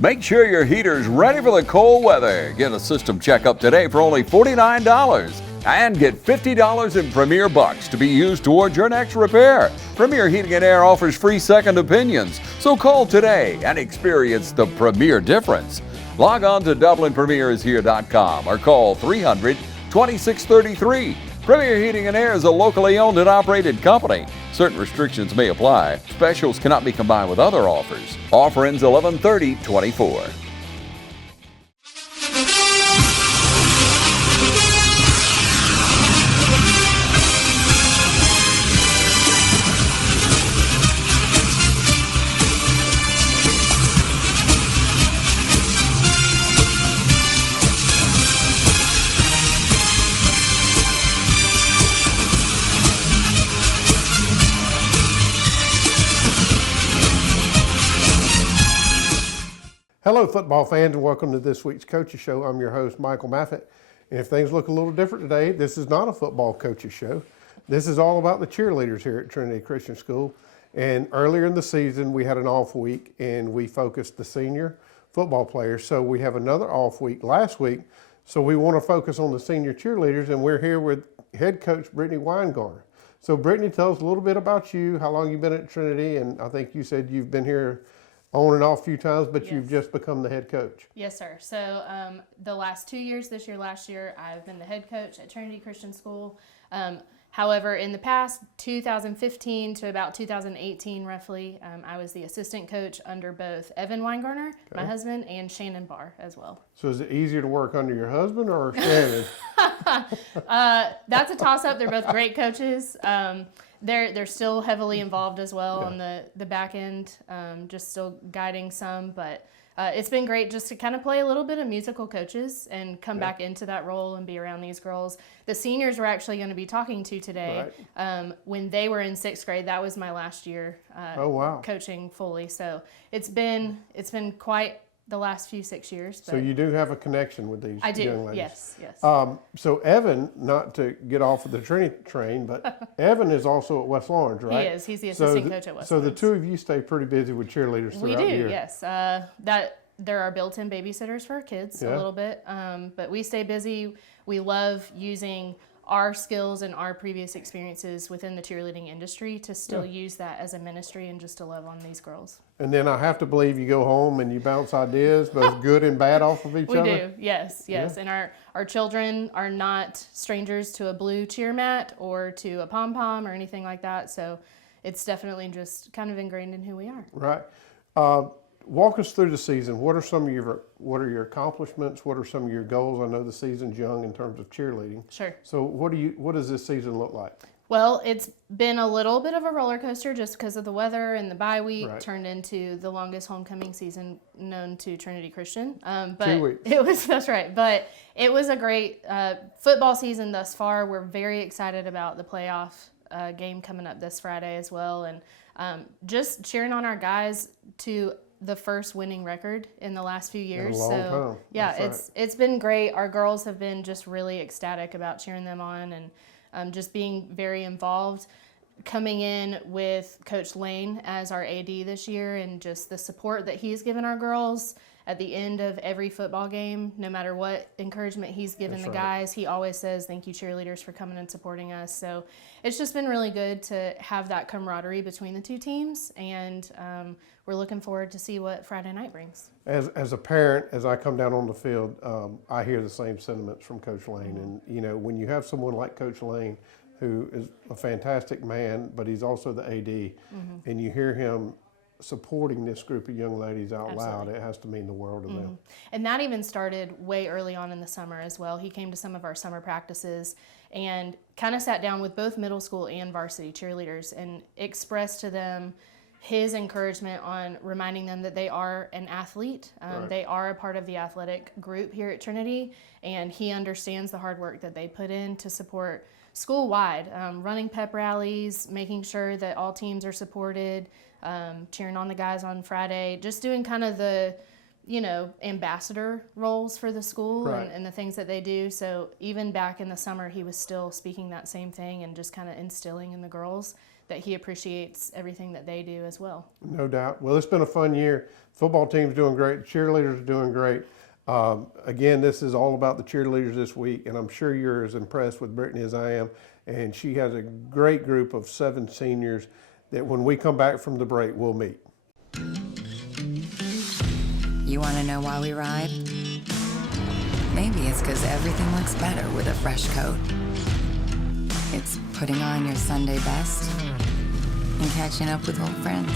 Make sure your heater's ready for the cold weather. Get a system checkup today for only $49 and get $50 in Premier Bucks to be used towards your next repair. Premier Heating and Air offers free second opinions, so call today and experience the Premier difference. Log on to DublinPremierIsHere.com or call 300-2633. Premier Heating and Air is a locally owned and operated company. Certain restrictions may apply. Specials cannot be combined with other offers. Offer ends 11/30/24. Hello, football fans, and welcome to this week's Coaches Show. I'm your host, Michael Maffett. And if things look a little different today, this is not a football coaches show. This is all about the cheerleaders here at Trinity Christian School. And earlier in the season, we had an off week, and we focused the senior football players. So we have another off week last week. So we want to focus on the senior cheerleaders, and we're here with head coach Brittany Weingarner. So Brittany, tell us a little bit about you, how long you've been at Trinity, and I think you said you've been here on and off a few times, but Yes. You've just become the head coach. Yes, sir. So the last 2 years, this year, last year, I've been the head coach at Trinity Christian School. However, in the past 2015 to about 2018, roughly, I was the assistant coach under both Evan Weingarner, my husband, and Shannon Barr as well. So is it easier to work under your husband or Shannon? That's a toss-up. They're both great coaches. They're still heavily involved as well on the back end, just still guiding some. But it's been great just to kind of play a little bit of musical coaches and come back into that role and be around these girls. The seniors we're actually going to be talking to today, when they were in sixth grade, that was my last year coaching fully. So it's been quite the last few 6 years. So you do have a connection with these young ladies. Yes. So Evan, not to get off of the Trinity train, but Evan is also at West Lawrence, right? He is. He's the assistant coach at West So Lawrence. the two of you stay pretty busy with cheerleaders throughout the year. We do, yes. That there are built-in babysitters for our kids a little bit, but we stay busy. We love using our skills and our previous experiences within the cheerleading industry to still use that as a ministry and just to love on these girls. And then I have to believe you go home and you bounce ideas, both good and bad, off of each other? We do, yes. Yeah. And our children are not strangers to a blue cheer mat or to a pom-pom or anything like that, so it's definitely just kind of ingrained in who we are. Right. Walk us through the season. What are your accomplishments? What are some of your goals? I know the season's young in terms of cheerleading. Sure. So what does this season look like? Well, it's been a little bit of a roller coaster just because of the weather and the bye week turned into the longest homecoming season known to Trinity Christian. But 2 weeks. That's right. But it was a great football season thus far. We're very excited about the playoff game coming up this Friday as well, and just cheering on our guys to the first winning record in the last few years. In a long time. Yeah, it's been great. Our girls have been just really ecstatic about cheering them on and just being very involved. Coming in with Coach Lane as our AD this year and just the support that he's given our girls at the end of every football game, no matter what encouragement he's given the guys, he always says, "Thank you, cheerleaders, for coming and supporting us." So it's just been really good to have that camaraderie between the two teams, and we're looking forward to see what Friday night brings. As a parent, as I come down on the field, I hear the same sentiments from Coach Lane. And, when you have someone like Coach Lane, who is a fantastic man, but he's also the AD, and you hear him supporting this group of young ladies out loud, it has to mean the world to them. And that even started way early on in the summer as well. He came to some of our summer practices and kind of sat down with both middle school and varsity cheerleaders and expressed to them his encouragement on reminding them that they are an athlete. They are a part of the athletic group here at Trinity, and he understands the hard work that they put in to support school-wide, running pep rallies, making sure that all teams are supported, cheering on the guys on Friday, just doing kind of the, ambassador roles for the school and the things that they do. So even back in the summer, he was still speaking that same thing and just kind of instilling in the girls that he appreciates everything that they do as well. No doubt. Well, it's been a fun year. Football team's doing great. Cheerleaders are doing great. Again, this is all about the cheerleaders this week, and I'm sure you're as impressed with Brittany as I am. And she has a great group of 7 seniors that when we come back from the break, we'll meet. You want to know why we ride? Maybe it's because everything looks better with a fresh coat. It's putting on your Sunday best and catching up with old friends.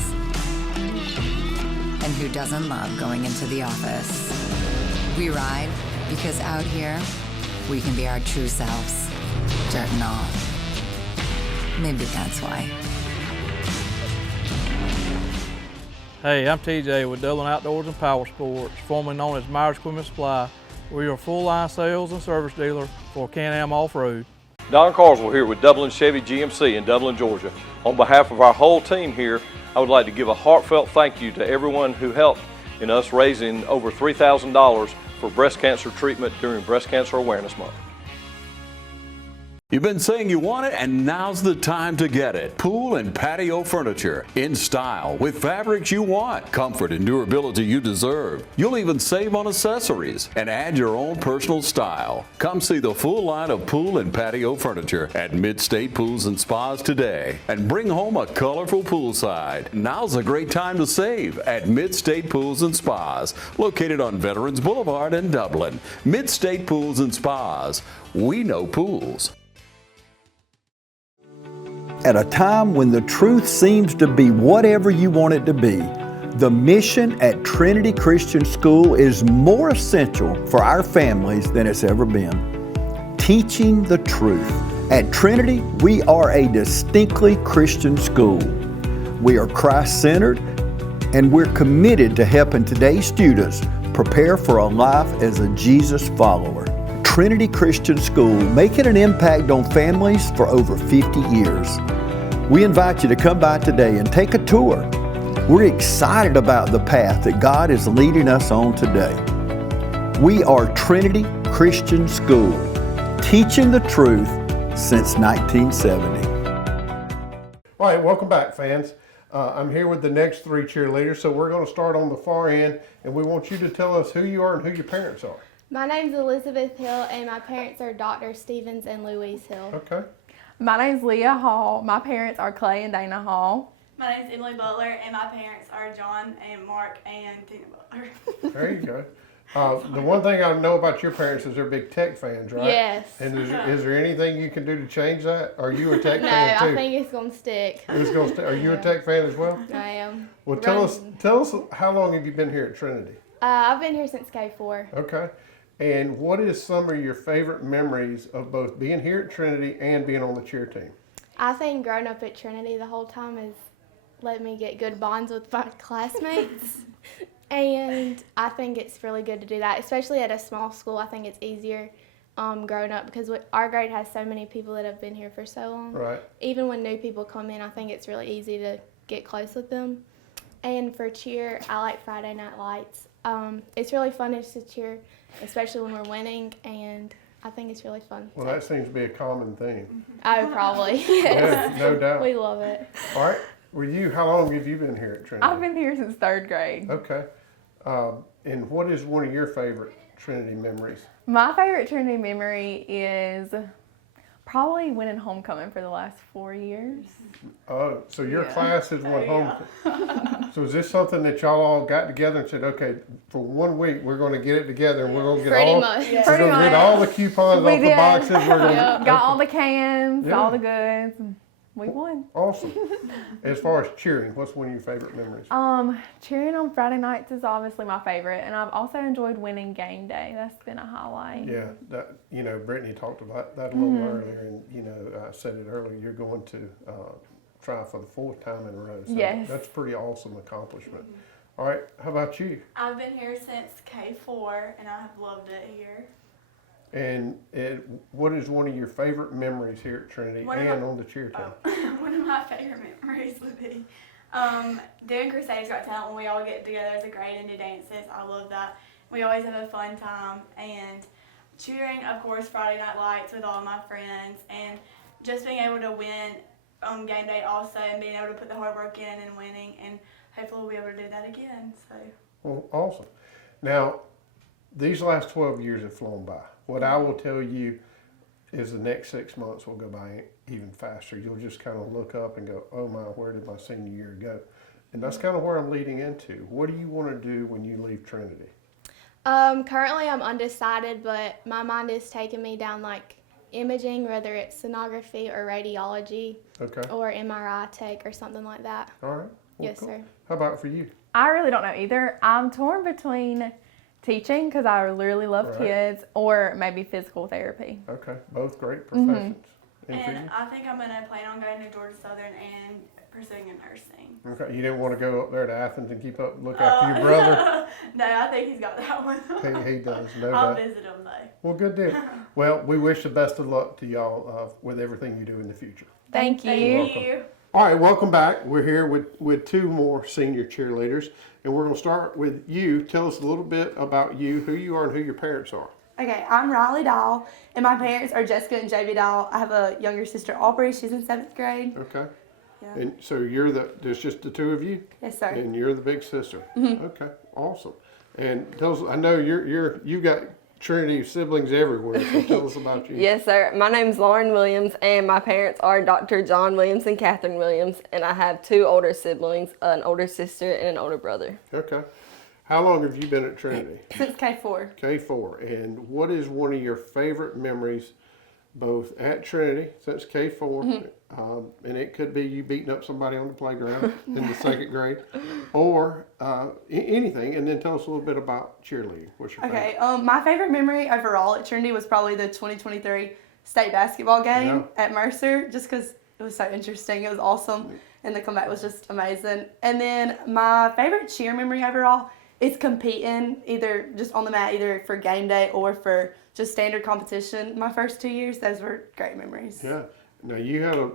And who doesn't love going into the office? We ride because out here, we can be our true selves, dirt and all. Maybe that's why. Hey, I'm TJ with Dublin Outdoors and Power Sports, formerly known as Myers Equipment Supply. We're your full-line sales and service dealer for Can-Am Off-Road. Don Carswell here with Dublin Chevy GMC in Dublin, Georgia. On behalf of our whole team here, I would like to give a heartfelt thank you to everyone who helped in us raising over $3,000 for breast cancer treatment during Breast Cancer Awareness Month. You've been saying you want it, and now's the time to get it. Pool and patio furniture in style with fabrics you want, comfort and durability you deserve. You'll even save on accessories and add your own personal style. Come see the full line of pool and patio furniture at Mid-State Pools and Spas today and bring home a colorful poolside. Now's a great time to save at Mid-State Pools and Spas, located on Veterans Boulevard in Dublin. Mid-State Pools and Spas. We know pools. At a time when the truth seems to be whatever you want it to be, the mission at Trinity Christian School is more essential for our families than it's ever been. Teaching the truth. At Trinity, we are a distinctly Christian school. We are Christ-centered, and we're committed to helping today's students prepare for a life as a Jesus follower. Trinity Christian School, making an impact on families for over 50 years. We invite you to come by today and take a tour. We're excited about the path that God is leading us on today. We are Trinity Christian School, teaching the truth since 1970. All right, welcome back, fans. I'm here with the next 3 cheerleaders, so we're going to start on the far end, and we want you to tell us who you are and who your parents are. My name's Elizabeth Hill, and my parents are Dr. Stevens and Louise Hill. Okay. My name's Leah Hall. My parents are Clay and Dana Hall. My name's Emily Butler, and my parents are John and Mark and Tina Butler. There you go. The one thing I know about your parents is they're big Tech fans, right? Yes. And is there anything you can do to change that? Are you a Tech No, fan too? I think it's going to stick. Are you a Tech fan as well? I am. Well, tell us how long have you been here at Trinity? I've been here since K4. Okay. And what is some of your favorite memories of both being here at Trinity and being on the cheer team? I think growing up at Trinity the whole time has let me get good bonds with my classmates. And I think it's really good to do that, especially at a small school. I think it's easier growing up because our grade has so many people that have been here for so long. Right. Even when new people come in, I think it's really easy to get close with them. And for cheer, I like Friday Night Lights. It's really fun to cheer, especially when we're winning, and I think it's really fun. Well, that seems to be a common theme. Oh, probably. Yes. Yeah, no doubt. We love it. All right. How long have you been here at Trinity? I've been here since 3rd grade. Okay. And what is one of your favorite Trinity memories? My favorite Trinity memory is probably winning homecoming for the last 4 years. Oh, so your class has won homecoming. So is this something that y'all all got together and said, okay, for 1 week we're going to get it together and we're going to get get all the coupons off the boxes. We're going to got all the cans, all the goods. And we won. Awesome. As far as cheering, what's one of your favorite memories? Cheering on Friday nights is obviously my favorite, and I've also enjoyed winning game day. That's been a highlight. Yeah, Brittany talked about that a little earlier, and I said it earlier. You're going to try for the 4th time in a row. So yes. That's a pretty awesome accomplishment. All right, how about you? I've been here since K4, and I have loved it here. And what is one of your favorite memories here at Trinity and on the cheer team? One of my favorite memories would be doing Crusaders Got Talent when we all get together as a grade and do dances. I love that. We always have a fun time. And cheering, of course, Friday Night Lights with all my friends. And just being able to win game day also, and being able to put the hard work in and winning, and hopefully we'll be able to do that again. So. Well, awesome. Now, these last 12 years have flown by. What I will tell you is the next 6 months will go by even faster. You'll just kind of look up and go, oh my, where did my senior year go? And that's kind of where I'm leading into. What do you want to do when you leave Trinity? Currently I'm undecided, but my mind is taking me down like imaging, whether it's sonography or radiology, Okay. or MRI tech or something like that. All right. Well, Yes, cool. sir. How about for you? I really don't know either. I'm torn between teaching, because I really love Right. kids, or maybe physical therapy. Okay. Both great professions. And for And you? I think I'm going to plan on going to Georgia Southern and pursuing a nursing. Okay. You didn't want to go up there to Athens and look after your brother? No, I think he's got that one. He does, no I'll doubt. visit him though. Well, good deal. Well, we wish the best of luck to y'all with everything you do in the future. Thank you. Thank you. All right, welcome back. We're here with two more senior cheerleaders, and we're going to start with you. Tell us a little bit about you, who you are, and who your parents are. Okay, I'm Riley Dahl, and my parents are Jessica and JB Dahl. I have a younger sister, Aubrey. She's in 7th grade. Okay. Yeah. And so there's just the two of you? Yes, sir. And you're the big sister. Okay, awesome. And tell us, I know you got Trinity siblings everywhere, so tell us about you. Yes, sir. My name's Lauren Williams, and my parents are Dr. John Williams and Catherine Williams, and I have two older siblings, an older sister and an older brother. Okay. How long have you been at Trinity? Since K4. K4. And what is one of your favorite memories, both at Trinity, since K4, and it could be you beating up somebody on the playground in the 2nd grade, or anything, and then tell us a little bit about cheerleading. What's your Okay, favorite? my favorite memory overall at Trinity was probably the 2023 state basketball game at Mercer, just because it was so interesting. It was awesome, and the comeback was just amazing. And then my favorite cheer memory overall is competing, either just on the mat, either for game day or for just standard competition. My first 2 years, those were great memories. Yeah. Now, you had a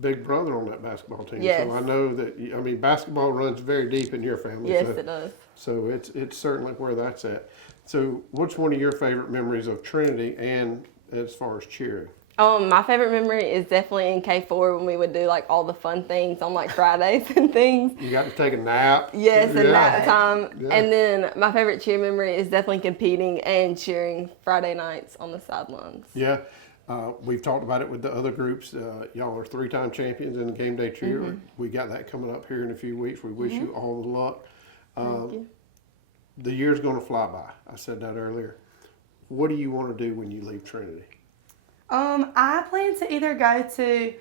big brother on that basketball team, Yes. so I know that, basketball runs very deep in your family. Yes, so, it does. So it's certainly where that's at. So what's one of your favorite memories of Trinity and as far as cheering? My favorite memory is definitely in K4 when we would do like all the fun things on like Fridays and things. You got to take a nap. Yes, and nap time. Yeah. And then my favorite cheer memory is definitely competing and cheering Friday nights on the sidelines. Yeah. We've talked about it with the other groups. Y'all are 3-time champions in the game day cheer. We got that coming up here in a few weeks. We wish you all the luck. Thank you. The year's going to fly by. I said that earlier. What do you want to do when you leave Trinity? I plan to either go to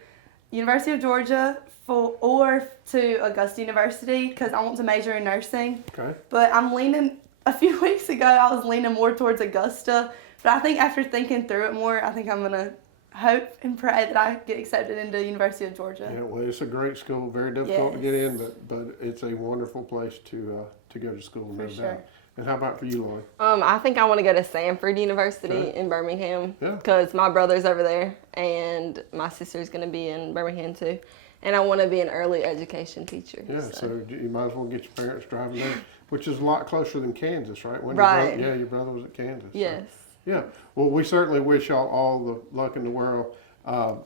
University of Georgia or to Augusta University, because I want to major in nursing. Okay. But I'm leaning, a few weeks ago, I was leaning more towards Augusta. But I think after thinking through it more, I think I'm going to hope and pray that I get accepted into University of Georgia. Yeah, well, it's a great school. Very difficult to get in, but it's a wonderful place to go to school, no doubt. And how about for you, Lauren? I think I want to go to Sanford University in Birmingham Yeah. because my brother's over there and my sister's going to be in Birmingham too. And I want to be an early education teacher. Yeah, so you might as well get your parents driving there, which is a lot closer than Kansas, right? When Right. Your brother was at Kansas. so- Yes. Yeah. Well, we certainly wish y'all all the luck in the world.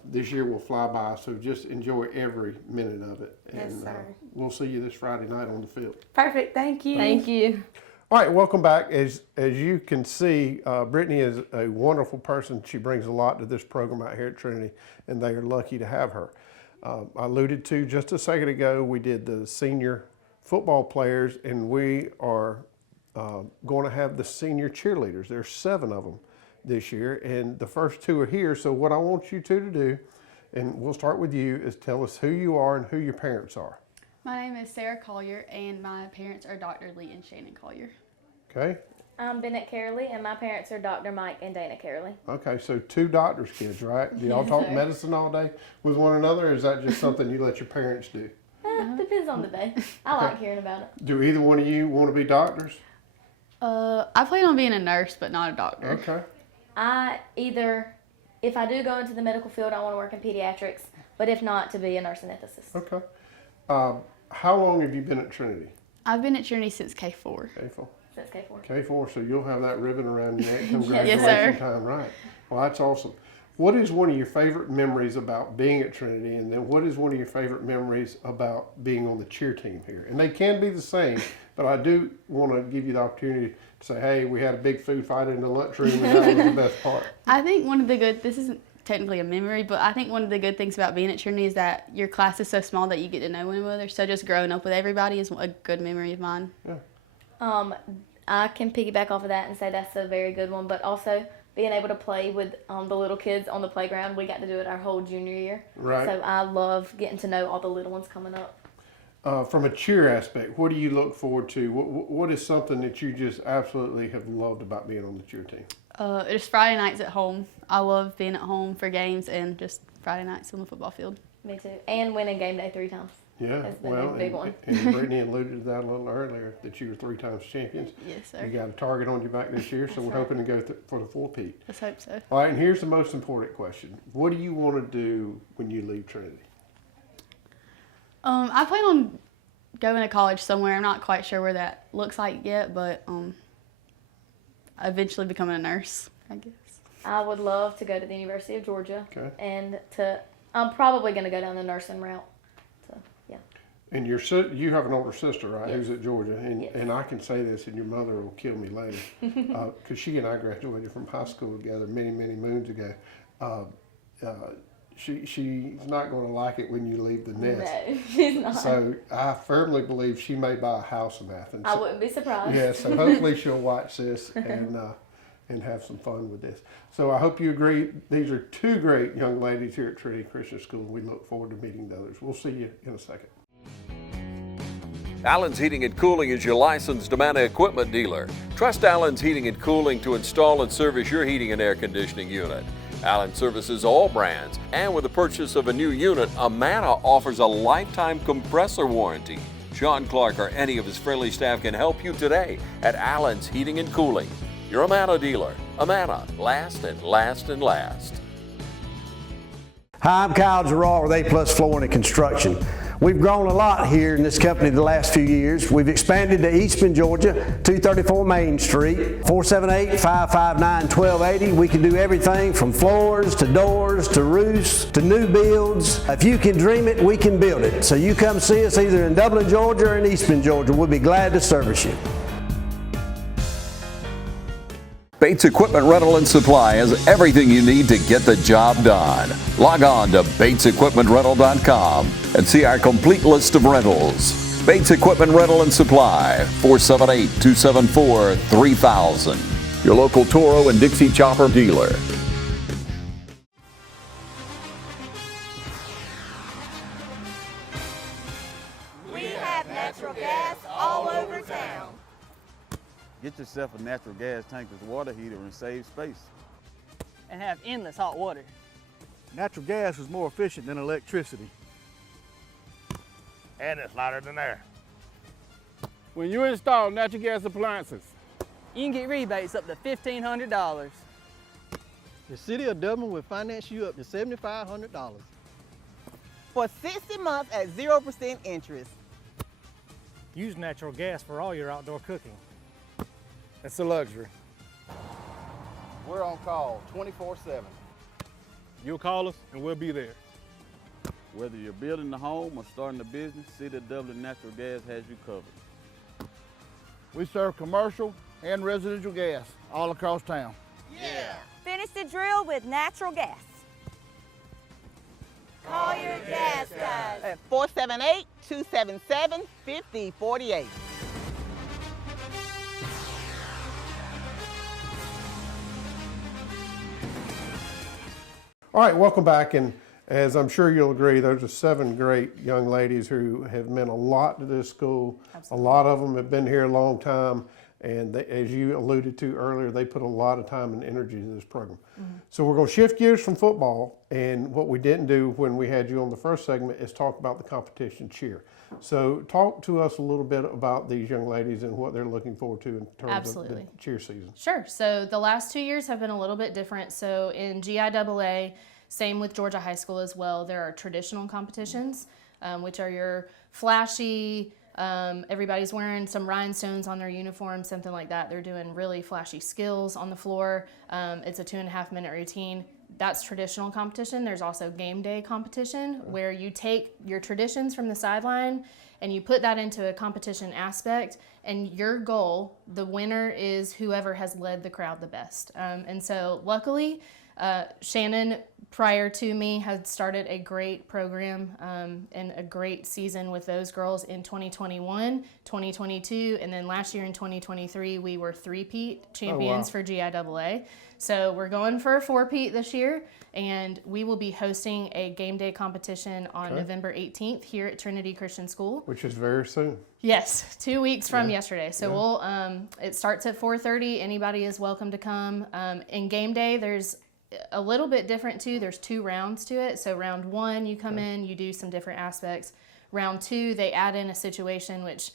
This year will fly by, so just enjoy every minute of it. Yes, And sir. we'll see you this Friday night on the field. Perfect. Thank you. Thank you. All right, welcome back. As you can see, Brittany is a wonderful person. She brings a lot to this program out here at Trinity, and they are lucky to have her. I alluded to just a second ago, we did the senior football players, and we are going to have the senior cheerleaders. There's 7 of them this year, and the first 2 are here. So what I want you two to do, and we'll start with you, is tell us who you are and who your parents are. My name is Sarah Collier, and my parents are Dr. Lee and Shannon Collier. Okay? I'm Bennett Caroley, and my parents are Dr. Mike and Dana Caroley. Okay, so 2 doctors' kids, right? Do y'all talk medicine all day with one another, or is that just something you let your parents do? Depends on the day. I like hearing about it. Do either one of you want to be doctors? I plan on being a nurse, but not a doctor. Okay. If I do go into the medical field, I want to work in pediatrics, but if not, to be a nurse anesthetist. Okay. How long have you been at Trinity? I've been at Trinity since K4. K4. Since K4. K4, so you'll have that ribbon around your neck come Yes, graduation sir. time, right? Well, that's awesome. What is one of your favorite memories about being at Trinity, and then what is one of your favorite memories about being on the cheer team here? And they can be the same, but I do want to give you the opportunity to say, hey, we had a big food fight in the lunchroom, and that was the best part. I think one of the good, this isn't technically a memory, but I think one of the good things about being at Trinity is that your class is so small that you get to know one another. So just growing up with everybody is a good memory of mine. Yeah. I can piggyback off of that and say that's a very good one, but also being able to play with the little kids on the playground. We got to do it our whole junior year. Right. So I love getting to know all the little ones coming up. From a cheer aspect, what do you look forward to? What is something that you just absolutely have loved about being on the cheer team? It's Friday nights at home. I love being at home for games and just Friday nights on the football field. Me too. And winning game day 3 times. Yeah, That's been well, a big one. and Brittany alluded to that a little earlier, that you were 3 times champions. Yes, sir. You got a target on your back this year, so we're hoping to go for the 4-peat. Let's hope so. All right, and here's the most important question. What do you want to do when you leave Trinity? I plan on going to college somewhere. I'm not quite sure where that looks like yet, but eventually becoming a nurse, I guess. I would love to go to the University of Georgia. Okay. And I'm probably going to go down the nursing route. So, yeah. And you have an older sister, right, Yes. who's at Georgia, and, Yes. and I can say this, and your mother will kill me later, because she and I graduated from high school together many, many moons ago. She's not going to like it when you leave the nest. No, she's not. So I firmly believe she may buy a house in Athens. I wouldn't be surprised. Yeah, so hopefully she'll watch this and have some fun with this. So I hope you agree. These are 2 great young ladies here at Trinity Christian School. We look forward to meeting the others. We'll see you in a second. Allen's Heating and Cooling is your licensed Amana equipment dealer. Trust Allen's Heating and Cooling to install and service your heating and air conditioning unit. Allen services all brands, and with the purchase of a new unit, Amana offers a lifetime compressor warranty. Sean Clark or any of his friendly staff can help you today at Allen's Heating and Cooling. Your Amana dealer. Amana, last and last and last. Hi, I'm Kyle Gerard with A+ Flooring and Construction. We've grown a lot here in this company the last few years. We've expanded to Eastman, Georgia, 234 Main Street, 478-559-1280. We can do everything from floors to doors to roofs to new builds. If you can dream it, we can build it. So you come see us either in Dublin, Georgia or in Eastman, Georgia. We'll be glad to service you. Bates Equipment Rental and Supply has everything you need to get the job done. Log on to BatesEquipmentRental.com and see our complete list of rentals. Bates Equipment Rental and Supply, 478-274-3000. Your local Toro and Dixie Chopper dealer. We have natural gas all over town. Get yourself a natural gas tankless water heater and save space. And have endless hot water. Natural gas is more efficient than electricity. And it's lighter than air. When you install natural gas appliances, You can get rebates up to $1,500. The City of Dublin will finance you up to $7,500. For 60 months at 0% interest. Use natural gas for all your outdoor cooking. it's a luxury. We're on call 24/7. You'll call us and we'll be there. Whether you're building a home or starting a business, City of Dublin Natural Gas has you covered. We serve commercial and residential gas all across town. Yeah. Finish the drill with natural gas. Call your gas guys. At 478-277-5048. All right, welcome back. And as I'm sure you'll agree, those are 7 great young ladies who have meant a lot to this school. Absolutely. A lot of them have been here a long time. And they, as you alluded to earlier, they put a lot of time and energy into this program. Mm-hmm. So we're going to shift gears from football. And what we didn't do when we had you on the first segment is talk about the competition cheer. So talk to us a little bit about these young ladies and what they're looking forward to in terms of the cheer season. Sure. So the last 2 years have been a little bit different. So in GIAA, same with Georgia High School as well, there are traditional competitions, which are your flashy, everybody's wearing some rhinestones on their uniform, something like that. They're doing really flashy skills on the floor. It's a 2.5-minute routine. That's traditional competition. There's also game day competition, where you take your traditions from the sideline and you put that into a competition aspect, and your goal, the winner, is whoever has led the crowd the best. And so luckily, Shannon, prior to me, had started a great program and a great season with those girls in 2021, 2022, and then last year in 2023, we were three-peat champions for GIAA. So we're going for a four-peat this year, and we will be hosting a game day competition on November 18th here at Trinity Christian School. Which is very soon. Yes, 2 weeks from yesterday. So we'll it starts at 4:30. Anybody is welcome to come. In game day, there's a little bit different too. There's 2 rounds to it. So round 1, you come in, you do some different aspects. Round 2, they add in a situation which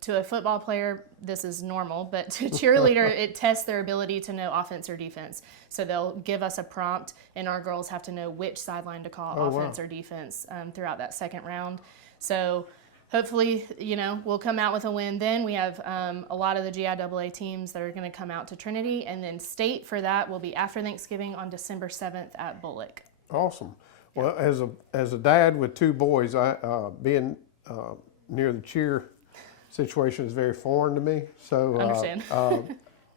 to a football player, this is normal, but to a cheerleader, it tests their ability to know offense or defense. So they'll give us a prompt, and our girls have to know which sideline to call, offense or defense, throughout that second round. So hopefully, we'll come out with a win. Then we have a lot of the GIAA teams that are going to come out to Trinity, and then state for that will be after Thanksgiving on December 7th at Bullock. Awesome. Well, as a dad with 2 boys, being near the cheer situation is very foreign to me. So understand.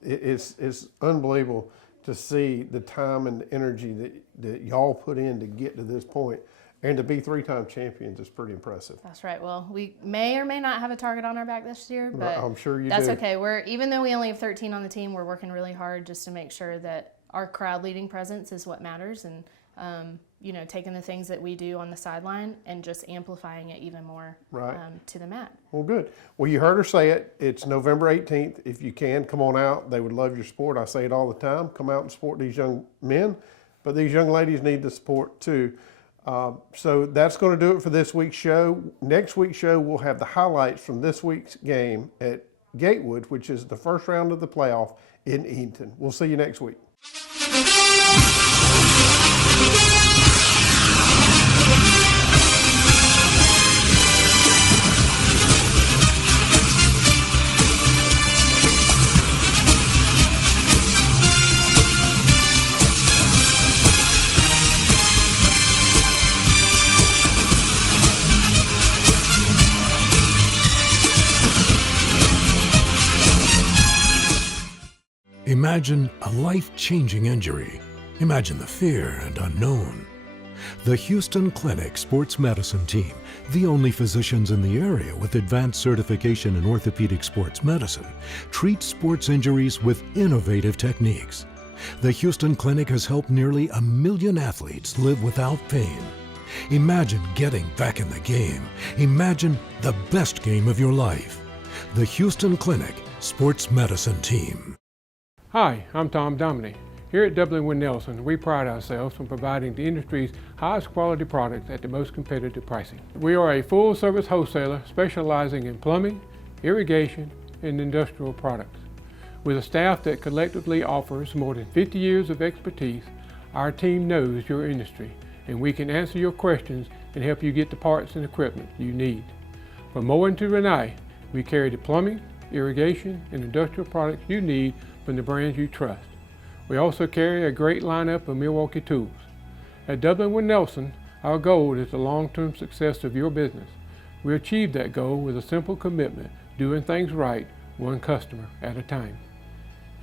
It's unbelievable to see the time and the energy that y'all put in to get to this point. And to be 3-time champions is pretty impressive. That's right. Well, we may or may not have a target on our back this year, but I'm sure that's okay. Even though we only have 13 on the team, we're working really hard just to make sure that our crowd leading presence is what matters, and taking the things that we do on the sideline and just amplifying it even more to the mat. Well, good. Well, you heard her say it. It's November 18th. If you can, come on out. They would love your support. I say it all the time. Come out and support these young men, but these young ladies need the support too. So that's going to do it for this week's show. Next week's show, we'll have the highlights from this week's game at Gatewood, which is the first round of the playoff in Eaton. We'll see you next week. Imagine a life-changing injury. Imagine the fear and unknown. The Houston Clinic Sports Medicine Team, the only physicians in the area with advanced certification in orthopedic sports medicine, treats sports injuries with innovative techniques. The Houston Clinic has helped nearly 1 million athletes live without pain. Imagine getting back in the game. Imagine the best game of your life. The Houston Clinic Sports Medicine Team. Hi, I'm Tom Dominy. Here at W. Nelson, we pride ourselves on providing the industry's highest quality products at the most competitive pricing. We are a full-service wholesaler specializing in plumbing, irrigation, and industrial products. With a staff that collectively offers more than 50 years of expertise, our team knows your industry, and we can answer your questions and help you get the parts and equipment you need. From mowing to Renee, we carry the plumbing, irrigation, and industrial products you need from the brands you trust. We also carry a great lineup of Milwaukee tools. At W. Nelson, our goal is the long-term success of your business. We achieve that goal with a simple commitment, doing things right, one customer at a time.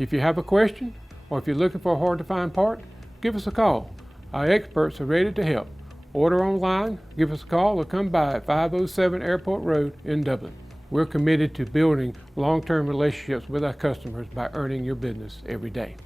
If you have a question, or if you're looking for a hard-to-find part, give us a call. Our experts are ready to help. Order online, give us a call, or come by at 507 Airport Road in Dublin. We're committed to building long-term relationships with our customers by earning your business every day.